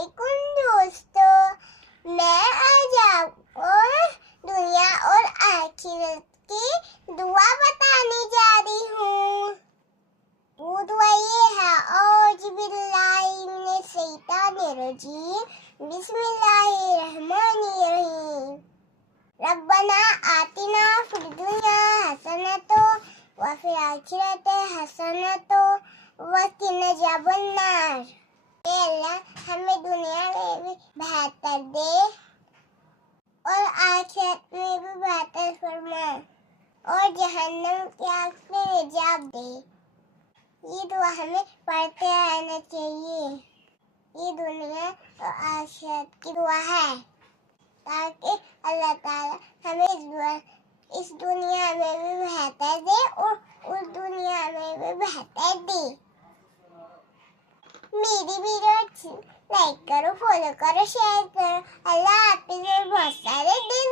वालेकुम दोस्तों, मैं आज आपको दुनिया और आखिरत की दुआ बताने जा रही हूँ। वो दुआ ये है, औज़ु बिल्लाहि मिनश शैतानिर रजीम, बिस्मिल्लाहिर्रहमानिर्रहीम। रब्बना आतिना फिद दुनिया हसनतो व फिल आखिरति हसनतो व क़िना अज़ाबन्नार। अल्लाह हमें दुनिया में भी बेहतर दे और आखिरत में भी बेहतर फरमा और जहन्नम की आग से निजात दे। ये दुआ हमें पढ़ते रहना चाहिए। ये दुनिया और आखिरत की दुआ है ताकि अल्लाह ताला हमें इस दुनिया में भी बेहतर दे और उस दुनिया में भी बेहतर दे। मेरी वीडियो लाइक करो, फॉलो करो, शेयर करो। अल्लाह हाफिज़ और बहुत सारे दिन